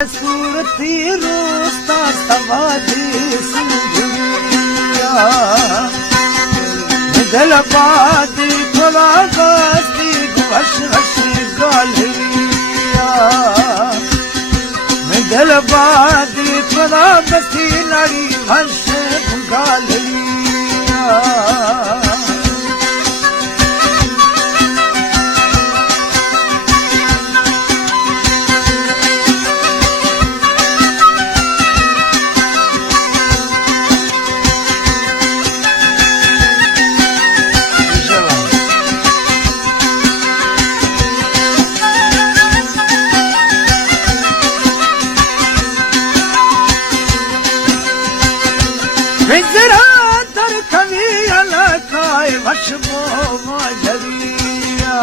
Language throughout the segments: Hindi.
सूरती रोस्ता सवादी सिंधुरिया दिलबादी थोड़ा गस्ती वश वश गालिया दिलबादी थोड़ा बस्ती लड़ी वश गालिया वशबो मजरिया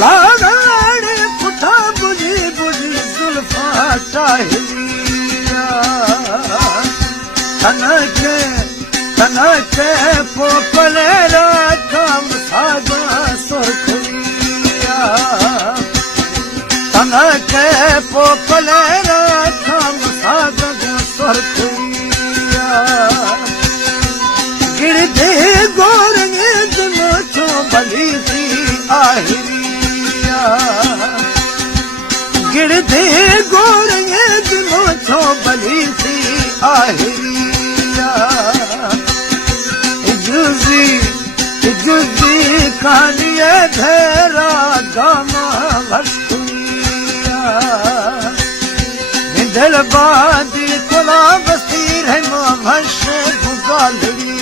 लागाड़े पुठा बुझी बुझी जुल्फा टाहिया तनके पोपले राम सागा सुरखिया तनके पोपले राम सागा सुरखिया गिरदे गोरगे दिमचो बली थी आहिरिया गिरदे गोरगे दिमचो बली थी आहिरिया जुजी कानिए धेरा गामा वस्तुनिया दिलबादी कुला बस्ती रहमा भश गुगालड़ी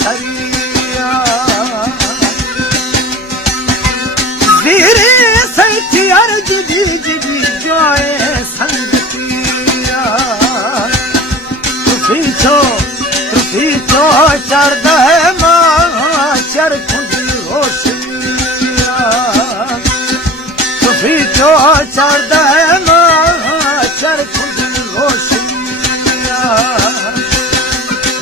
सरिया वीरे सैठी अर्ज जी जोए संगतिया तुफी छो चरद है मां चर खुदी रोशनिया तुफी छो चरद है मां चर खुदी रोशनिया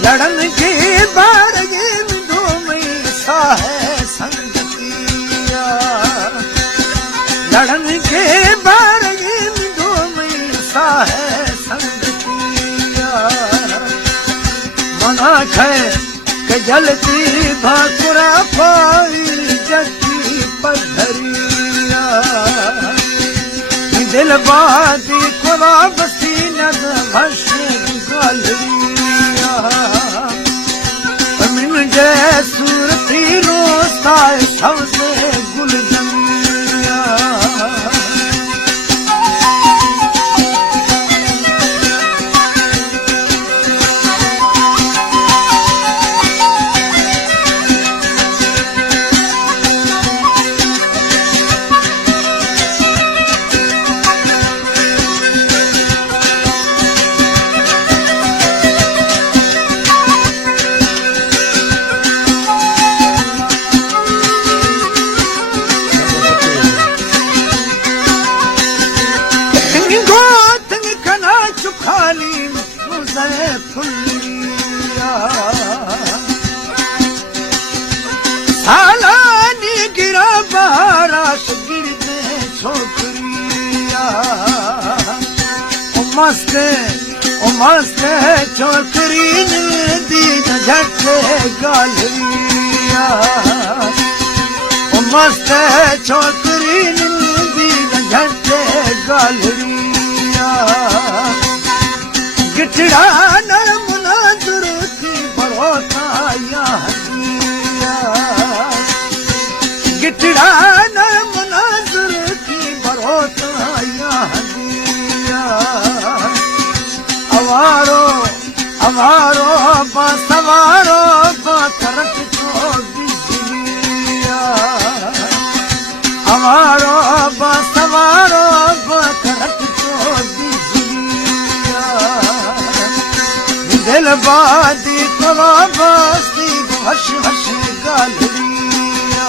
लड़न की बारगी मिंदो में सा है संगतिया लड़न के बारगी मिंदो में सा है संगतिया मना खे के जलती भाकुरा पाई जती पधरिया दिलबादी कुला बस्ती नद भश गालिया जय सूरती रोस्ता सबसे गुल जमिया सालानी गिरा बाराश गिरते छोकरिया ओ मस्त छोकरी ने दी झटके गालिया ओ मस्त छोकरी ने दी झटके गालिया गिटड़ा नरमुना दुरुती बड़ोता या गिटड़ा नरमुना दुरुती बड़ोता या हमारो बसवारो बकरक तो बिजलिया हमारो बसवारो बकरक तो बिजलिया दिल बादी तलो बस्ती हश हश गालिया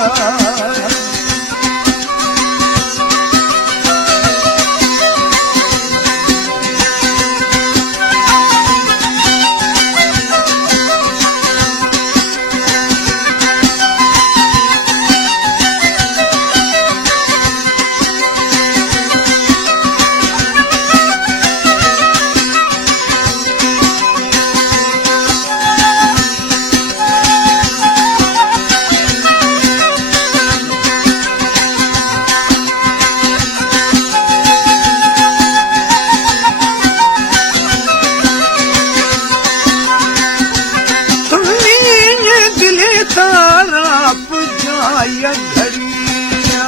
तारा पुजाया घड़िया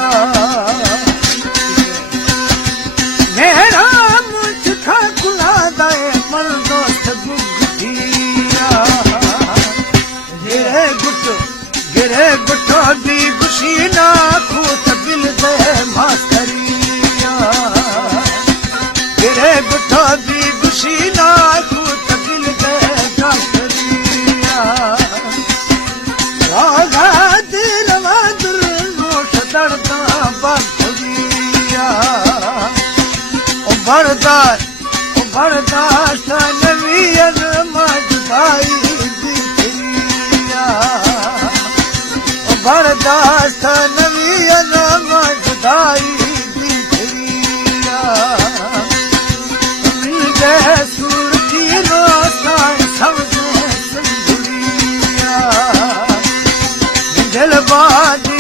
मेरा मुझ खुला दे मल दोस्त गुटिया गिरे गुटो भी खुशी ना खूत दिल दे मास्तरिया गिरे गुटो भी खुशी ना खूत दिल दे मास्तरिया बर्दाश्त नवीयन मजदाई दिखरिया बर्दाश्त नवीयन मजदाई दिखरिया मिल गए सूर की रोशनी समझे संदुरिया दिल बाज